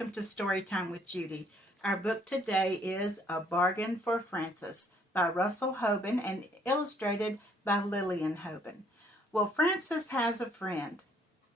welcome to Storytime with Judy. Our book today is A Bargain for Frances by Russell Hoban and illustrated by Lillian Hoban. Well, Frances has a friend,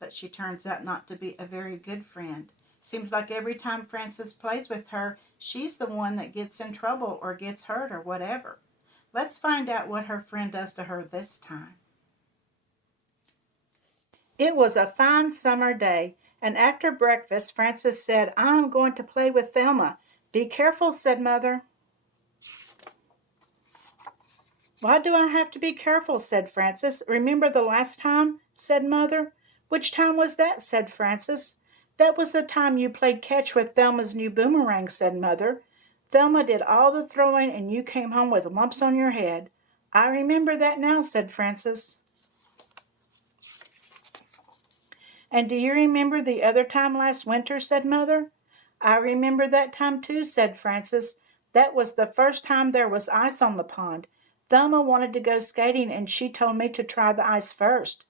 but she turns out not to be a very good friend. Seems like every time Frances plays with her, she's the one that gets in trouble or gets hurt or whatever. Let's find out what her friend does to her this time. It was a fine summer day, and after breakfast Frances said, "I'm going to play with Thelma." "Be careful," said Mother. "Why do I have to be careful?" said Frances. "Remember the last time?" said Mother. "Which time was that?" said Frances. "That was the time you played catch with Thelma's new boomerang," said Mother. "Thelma did all the throwing and you came home with lumps on your head." "I remember that now," said Frances. "And do you remember the other time last winter?" said Mother. "I remember that time too," said Frances. "That was the first time there was ice on the pond. Thelma wanted to go skating and she told me to try the ice first."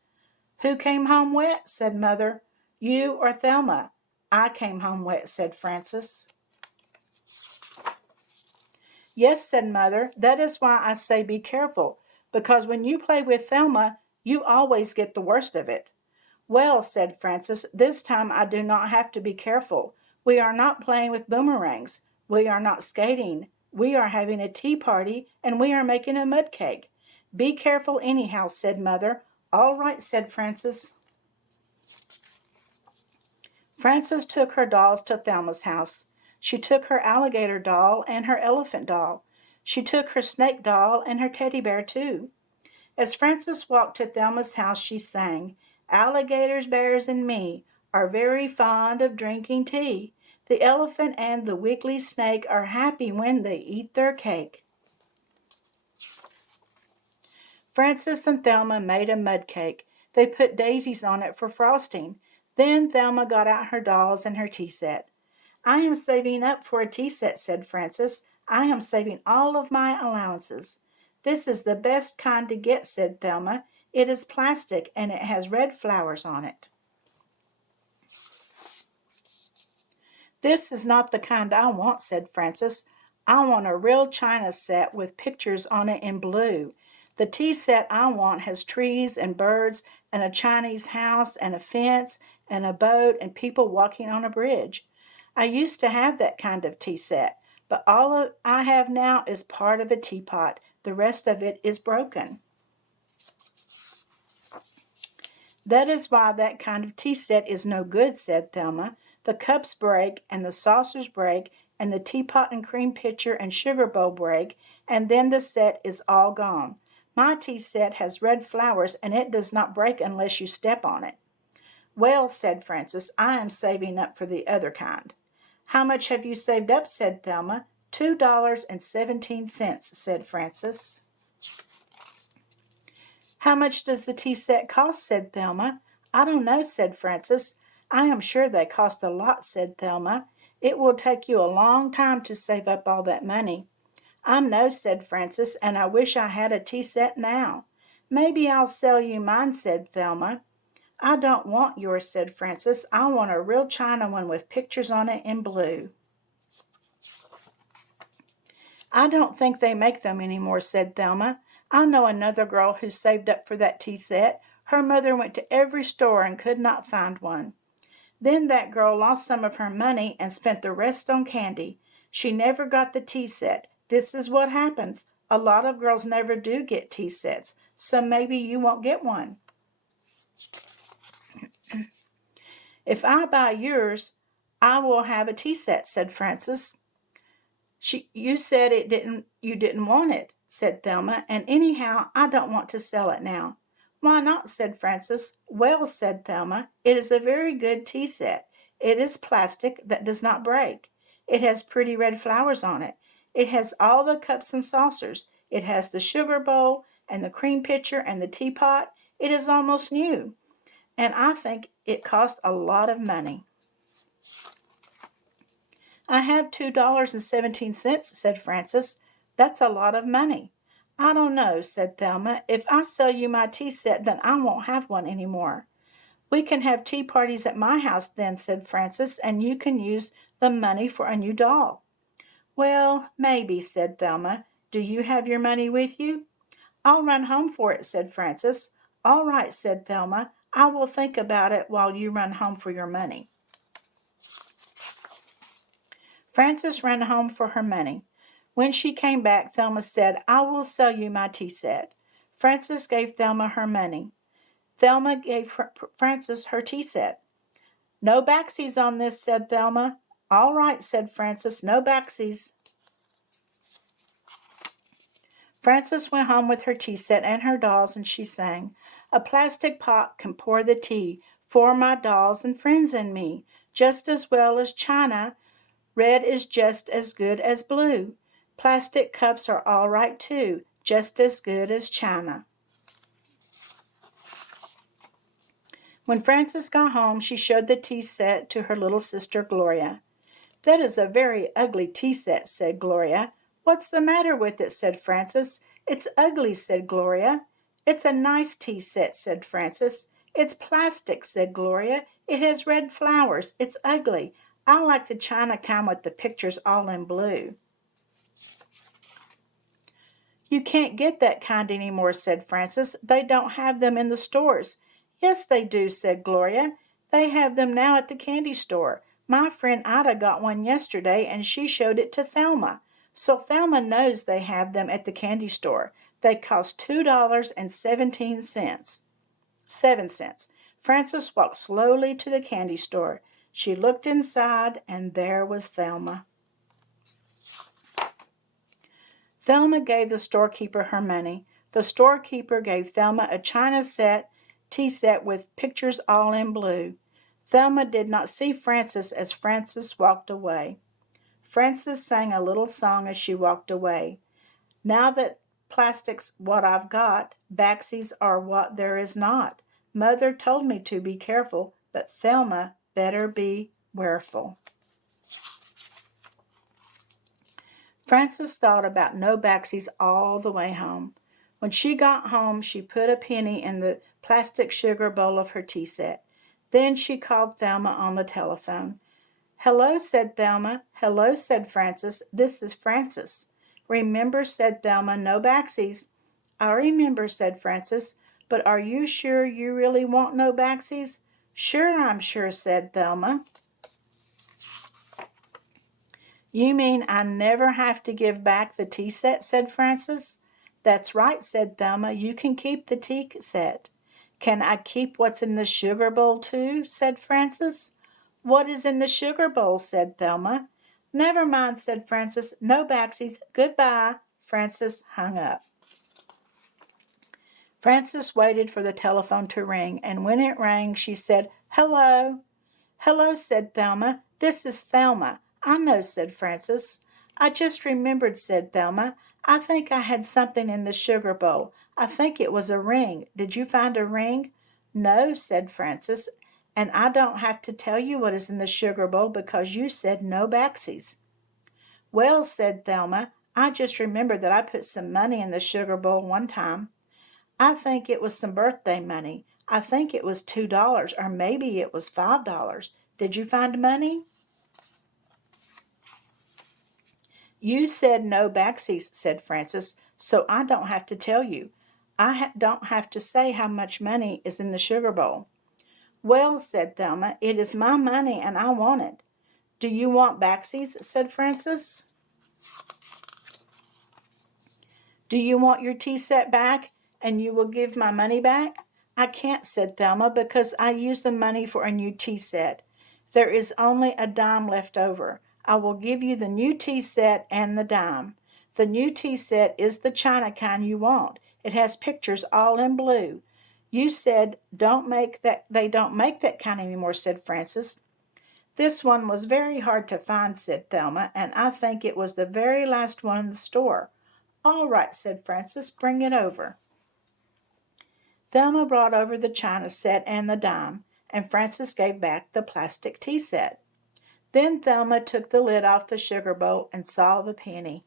"Who came home wet?" said Mother. "You or Thelma?" "I came home wet," said Frances. "Yes," said Mother, "that is why I say be careful, because when you play with Thelma, you always get the worst of it." "Well," said Frances, "this time I do not have to be careful. We are not playing with boomerangs. We are not skating. We are having a tea party, and we are making a mud cake." "Be careful anyhow," said Mother. "All right," said Frances. Frances took her dolls to Thelma's house. She took her alligator doll and her elephant doll. She took her snake doll and her teddy bear too. As Frances walked to Thelma's house, she sang, "Alligators, bears, and me are very fond of drinking tea. The elephant and the wiggly snake are happy when they eat their cake." Frances and Thelma made a mud cake. They put daisies on it for frosting. Then Thelma got out her dolls and her tea set. "I am saving up for a tea set," said Frances. "I am saving all of my allowances." "This is the best kind to get," said Thelma. "It is plastic and it has red flowers on it." "This is not the kind I want," said Frances. "I want a real china set with pictures on it in blue. The tea set I want has trees and birds and a Chinese house and a fence and a boat and people walking on a bridge. I used to have that kind of tea set, but all I have now is part of a teapot. The rest of it is broken." "That is why that kind of tea set is no good," said Thelma. "The cups break, and the saucers break, and the teapot and cream pitcher and sugar bowl break, and then the set is all gone. My tea set has red flowers, and it does not break unless you step on it." "Well," said Frances, "I am saving up for the other kind." "How much have you saved up?" said Thelma. $2.17, said Frances. "How much does the tea set cost?" said Thelma. "I don't know," said Frances. "I am sure they cost a lot," said Thelma. "It will take you a long time to save up all that money." "I know," said Frances, "and I wish I had a tea set now." "Maybe I'll sell you mine," said Thelma. "I don't want yours," said Frances. "I want a real china one with pictures on it in blue." "I don't think they make them anymore," said Thelma. "I know another girl who saved up for that tea set. Her mother went to every store and could not find one. Then that girl lost some of her money and spent the rest on candy. She never got the tea set. This is what happens. A lot of girls never do get tea sets, so maybe you won't get one." "If I buy yours, I will have a tea set," said Frances. You said you didn't want it," said Thelma, "and anyhow, I don't want to sell it now." "Why not?" said Frances. "Well," said Thelma, "it is a very good tea set. It is plastic that does not break. It has pretty red flowers on it. It has all the cups and saucers. It has the sugar bowl and the cream pitcher and the teapot. It is almost new. And I think it cost a lot of money." "I have $2.17, said Frances. "That's a lot of money." "I don't know," said Thelma. "If I sell you my tea set, then I won't have one any more." We can have tea parties at my house then, said Frances, and you can use the money for a new doll. Well, maybe, said Thelma. Do you have your money with you? I'll run home for it, said Frances. All right, said Thelma. I will think about it while you run home for your money. Frances ran home for her money. When she came back, Thelma said, I will sell you my tea set. Frances gave Thelma her money. Thelma gave Frances her tea set. No backsies on this, said Thelma. All right, said Frances, no backsies. Frances went home with her tea set and her dolls, and she sang, A plastic pot can pour the tea for my dolls and friends and me, just as well as china. Red is just as good as blue. Plastic cups are all right too, just as good as china. When Frances got home, she showed the tea set to her little sister Gloria. That is a very ugly tea set, said Gloria. What's the matter with it, said Frances. It's ugly, said Gloria. It's a nice tea set, said Frances. It's plastic, said Gloria. It has red flowers. It's ugly. I like the china kind with the pictures all in blue. You can't get that kind anymore, said Frances. They don't have them in the stores. Yes, they do, said Gloria. They have them now at the candy store. My friend Ida got one yesterday, and she showed it to Thelma. So Thelma knows they have them at the candy store. They cost $2.17. 7 cents. Frances walked slowly to the candy store. She looked inside, and there was Thelma. Thelma gave the storekeeper her money. The storekeeper gave Thelma a china tea set with pictures all in blue. Thelma did not see Frances as Frances walked away. Frances sang a little song as she walked away. Now that plastic's what I've got, backsies are what there is not. Mother told me to be careful, but Thelma better be wareful. Frances thought about no backsies all the way home. When she got home, she put a penny in the plastic sugar bowl of her tea set. Then she called Thelma on the telephone. Hello, said Thelma. Hello, said Frances. This is Frances. Remember, said Thelma, no backsies. I remember, said Frances. But are you sure you really want no backsies? Sure, I'm sure, said Thelma. You mean I never have to give back the tea set, said Frances. That's right, said Thelma. You can keep the tea set. Can I keep what's in the sugar bowl too, said Frances. What is in the sugar bowl, said Thelma. Never mind, said Frances. No backsies. Goodbye. Frances hung up. Frances waited for the telephone to ring, and when it rang, she said, Hello. Hello, said Thelma. This is Thelma. I know, said Frances. I just remembered, said Thelma. I think I had something in the sugar bowl. I think it was a ring. Did you find a ring? No, said Frances, and I don't have to tell you what is in the sugar bowl because you said no backsies. Well, said Thelma, I just remembered that I put some money in the sugar bowl one time. I think it was some birthday money. I think it was $2, or maybe it was $5. Did you find money? You said no backsies, said Frances, so I don't have to tell you. I don't have to say how much money is in the sugar bowl. Well, said Thelma, it is my money and I want it. Do you want backsies, said Frances. Do you want your tea set back and you will give my money back? I can't, said Thelma, because I used the money for a new tea set. There is only a dime left over. I will give you the new tea set and the dime. The new tea set is the china kind you want. It has pictures all in blue. You said they don't make that kind anymore, said Frances. This one was very hard to find, said Thelma, and I think it was the very last one in the store. All right, said Frances, bring it over. Thelma brought over the china set and the dime, and Frances gave back the plastic tea set. Then Thelma took the lid off the sugar bowl and saw the penny.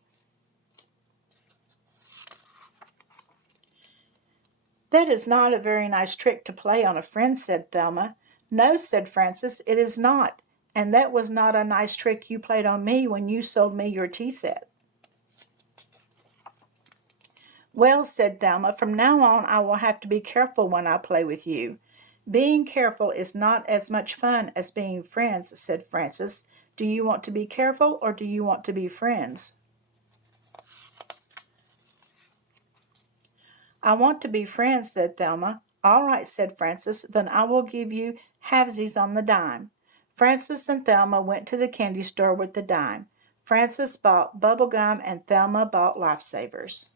"That is not a very nice trick to play on a friend," said Thelma. "No," said Frances, "it is not. And that was not a nice trick you played on me when you sold me your tea set." "Well," said Thelma, "from now on I will have to be careful when I play with you." "Being careful is not as much fun as being friends," said Frances. "Do you want to be careful or do you want to be friends?" "I want to be friends," said Thelma. "All right," said Frances, "then I will give you halvesies on the dime." Frances and Thelma went to the candy store with the dime. Frances bought bubble gum and Thelma bought lifesavers.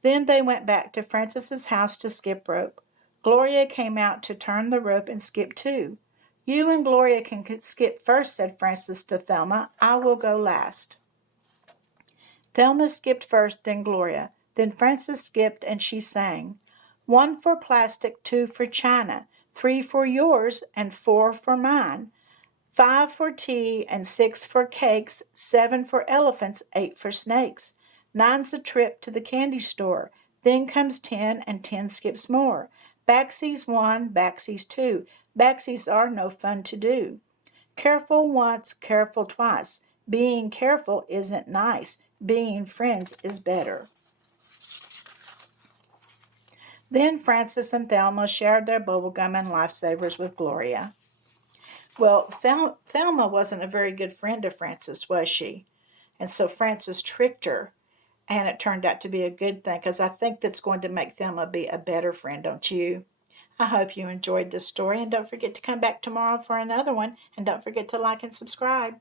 Then they went back to Frances's house to skip rope. Gloria came out to turn the rope and skip too. "You and Gloria can skip first," said Frances to Thelma. "I will go last." Thelma skipped first, then Gloria. Then Frances skipped and she sang, "1 for plastic, 2 for china, 3 for yours and 4 for mine, 5 for tea and 6 for cakes, 7 for elephants, 8 for snakes. 9's a trip to the candy store. Then comes 10 and 10 skips more. Backsies 1, backsies 2. Backsies are no fun to do. Careful once, careful twice. Being careful isn't nice. Being friends is better." Then Frances and Thelma shared their bubblegum and lifesavers with Gloria. Well, Thelma wasn't a very good friend to Frances, was she? And so Frances tricked her, and it turned out to be a good thing, because I think that's going to make Thelma be a better friend, don't you? I hope you enjoyed this story, and don't forget to come back tomorrow for another one, and don't forget to like and subscribe.